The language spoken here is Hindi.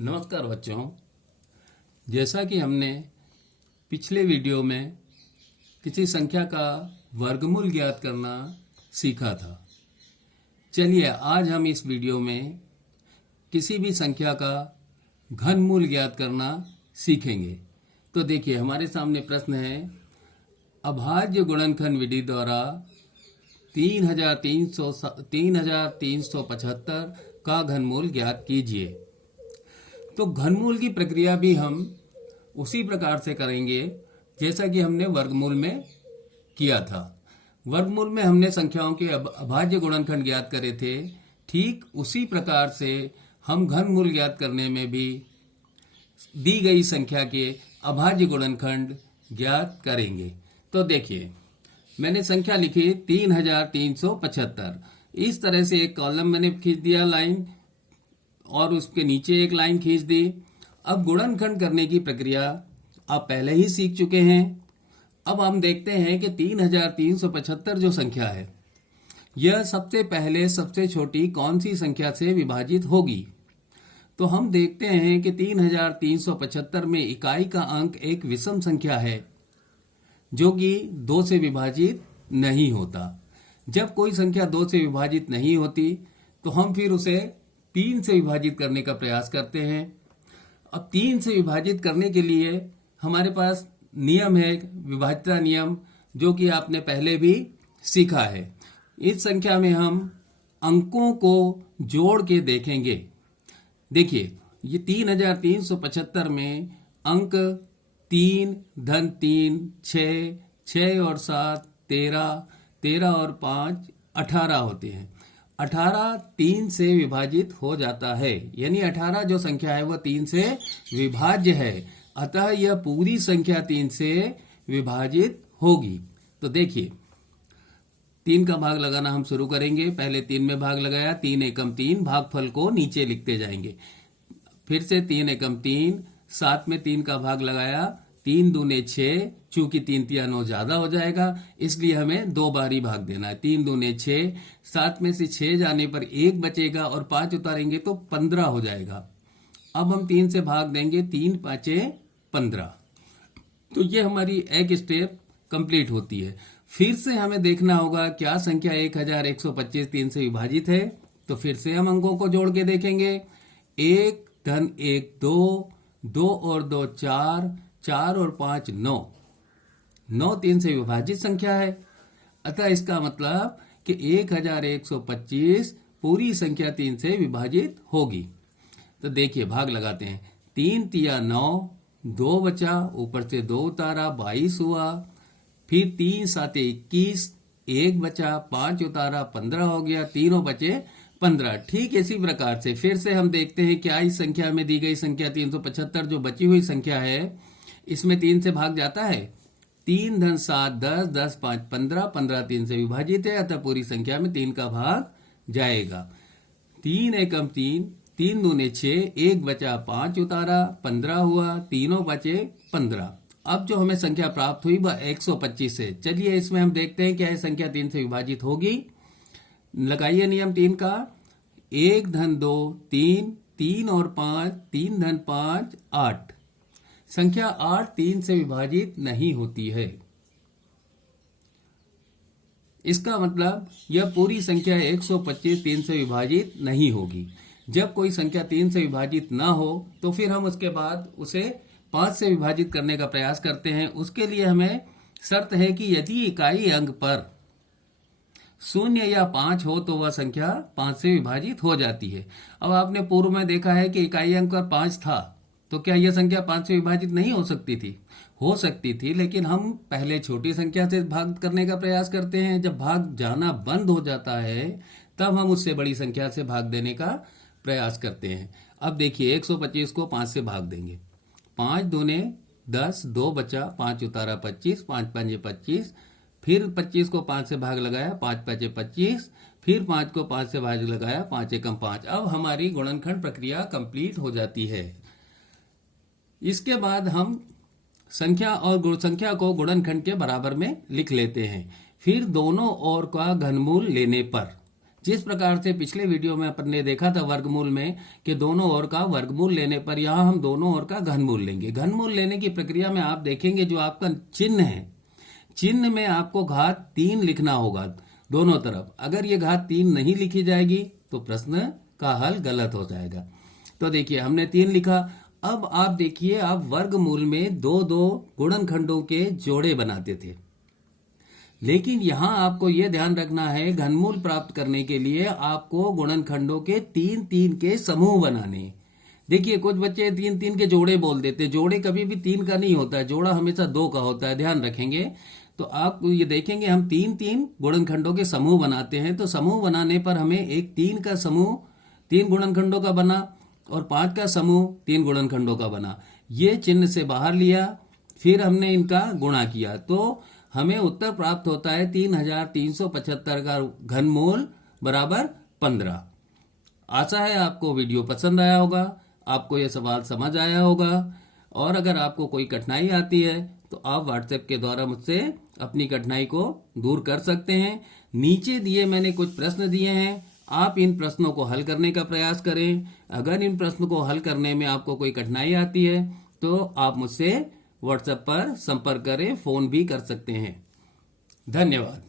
नमस्कार बच्चों। जैसा कि हमने पिछले वीडियो में किसी संख्या का वर्गमूल ज्ञात करना सीखा था, चलिए आज हम इस वीडियो में किसी भी संख्या का घनमूल ज्ञात करना सीखेंगे। तो देखिए, हमारे सामने प्रश्न है, अभाज्य गुणनखंड विधि द्वारा 3375 का घनमूल ज्ञात कीजिए। तो घनमूल की प्रक्रिया भी हम उसी प्रकार से करेंगे जैसा कि हमने वर्गमूल में किया था। वर्गमूल में हमने संख्याओं के अभाज्य गुणनखंड ज्ञात करे थे, ठीक उसी प्रकार से हम घनमूल ज्ञात करने में भी दी गई संख्या के अभाज्य गुणनखंड ज्ञात करेंगे। तो देखिए, मैंने संख्या लिखी 3375। इस तरह से एक कॉलम मैंने खींच दिया लाइन, और उसके नीचे एक लाइन खींच दी। अब गुणनखंड करने की प्रक्रिया आप पहले ही सीख चुके हैं। अब हम देखते हैं कि 3375 जो संख्या है, यह सबसे पहले सबसे छोटी कौन सी संख्या से विभाजित होगी। तो हम देखते हैं कि 3375 में इकाई का अंक एक विषम संख्या है जो कि 2 से विभाजित नहीं होता। जब कोई संख्या 2 से विभाजित नहीं होती तो हम फिर उसे 3 से विभाजित करने का प्रयास करते हैं। अब 3 से विभाजित करने के लिए हमारे पास नियम है, विभाज्यता नियम, जो कि आपने पहले भी सीखा है। इस संख्या में हम अंकों को जोड़ के देखेंगे। देखिए, ये 3375 में अंक 3, धन 3, 6, 6 और 7, 13, 13 और 5, 18 होते हैं। 18 3 से विभाजित हो जाता है, यानी 18 जो संख्या है वह 3 से विभाज्य है, अतः यह पूरी संख्या 3 से विभाजित होगी। तो देखिए, 3 का भाग लगाना हम शुरू करेंगे। पहले 3 में भाग लगाया, 3 एकम 3, भागफल को नीचे लिखते जाएंगे। फिर से 3 एकम 3, 7 में 3 का भाग लगाया, 3 दूने 6, चूंकि 3 तिया 9 ज्यादा हो जाएगा, इसलिए हमें 2 बार ही भाग देना है। 3 दूने 6, 7 में से 6 जाने पर 1 बचेगा और 5 उतारेंगे तो 15 हो जाएगा। अब हम 3 से भाग देंगे, 3 5 15। तो ये हमारी एक स्टेप कंप्लीट होती है। फिर से हमें देखना होगा क्या संख्या 1125 3 से विभाजित है। तो फिर से हम अंकों को जोड़ के देखेंगे। 1 धन 1 2, 2 और 2 4, 4 और 5 9, 9 3 से विभाजित संख्या है, अतः इसका मतलब कि 1125 पूरी संख्या 3 से विभाजित होगी। तो देखिए, भाग लगाते हैं। 3 तिया 9, 2 बचा, ऊपर से 2 उतारा, 22 हुआ। फिर 3 7 21, 1 बचा, 5 उतारा, 15 हो गया, तीनों बचे 15। ठीक इसी प्रकार से फिर से हम देखते हैं क्या इस संख्या में दी गई संख्या 375 जो बची हुई संख्या है, इसमें 3 से भाग जाता है। 3 धन 7 10, 10 5 15, 15 3 से विभाजित है, अतः पूरी संख्या में 3 का भाग जाएगा। 3 एकम 3, 3 दूने 6, 1 बचा, 5 उतारा, 15 हुआ, तीनों बचे 15। अब जो हमें संख्या प्राप्त हुई वह 125 है। चलिए इसमें हम देखते हैं क्या यह संख्या 3 से विभाजित होगी। लगाइए नियम 3 का। 1 धन 2 3, 3 और 5, 3 धन 5 8। संख्या 8 3 से विभाजित नहीं होती है। इसका मतलब यह पूरी संख्या 125 3 से विभाजित नहीं होगी। जब कोई संख्या 3 से विभाजित ना हो तो फिर हम उसके बाद उसे 5 से विभाजित करने का प्रयास करते हैं। उसके लिए हमें शर्त है कि यदि इकाई अंक पर 0 या 5 हो तो वह संख्या 5 से विभाजित हो जाती है। अब आपने पूर्व में देखा है कि इकाई अंक पर 5 था, तो क्या यह संख्या 5 से विभाजित नहीं हो सकती थी? हो सकती थी, लेकिन हम पहले छोटी संख्या से भाग करने का प्रयास करते हैं। जब भाग जाना बंद हो जाता है तब हम उससे बड़ी संख्या से भाग देने का प्रयास करते हैं। अब देखिए, 125 को 5 से भाग देंगे। 5 दूने 10, 2 बचा, 5 उतारा 25, 5 5 25। फिर 25 को 5 से भाग लगाया, 5 5 25। फिर 5 को 5 से भाग लगाया, 5 एकम 5। अब हमारी गुणनखंड प्रक्रिया कंप्लीट हो जाती है। इसके बाद हम संख्या और गुण संख्या को गुणनखंड के बराबर में लिख लेते हैं। फिर दोनों ओर का घनमूल लेने पर जिस प्रकार से पिछले वीडियो में अपन ने देखा था वर्गमूल में कि दोनों ओर का वर्गमूल लेने पर यहाँ हम दोनों ओर का घनमूल लेंगे। घनमूल लेने की प्रक्रिया में आप देखेंगे जो आपका चिन्ह है, चिन्ह में आपको घात 3 लिखना होगा दोनों तरफ। अगर ये घात 3 नहीं लिखी जाएगी तो प्रश्न का हल गलत हो जाएगा। तो देखिए हमने 3 लिखा। अब आप देखिए, आप वर्गमूल में दो दो गुणनखंडों के जोड़े बनाते थे, लेकिन यहां आपको यह ध्यान रखना है घनमूल प्राप्त करने के लिए आपको गुणनखंडों के 3-3 के समूह बनाने। देखिए कुछ बच्चे 3-3 के जोड़े बोल देते, जोड़े कभी भी 3 का नहीं होता है, जोड़ा हमेशा 2 का होता है, ध्यान रखेंगे। तो आप ये देखेंगे हम 3-3 गुणनखंडों के समूह बनाते हैं, तो समूह बनाने पर हमें एक 3 का समूह 3 गुणनखंडों का बना और 5 का समूह 3 गुणनखंडों का बना। ये चिन्ह से बाहर लिया, फिर हमने इनका गुणा किया तो हमें उत्तर प्राप्त होता है 3375 का घनमूल बराबर 15। आशा है आपको वीडियो पसंद आया होगा, आपको यह सवाल समझ आया होगा, और अगर आपको कोई कठिनाई आती है तो आप व्हाट्सएप के द्वारा मुझसे अपनी कठिनाई को दूर कर सकते हैं। नीचे दिए मैंने कुछ प्रश्न दिए हैं, आप इन प्रश्नों को हल करने का प्रयास करें। अगर इन प्रश्नों को हल करने में आपको कोई कठिनाई आती है तो आप मुझसे व्हाट्सएप पर संपर्क करें, फोन भी कर सकते हैं। धन्यवाद।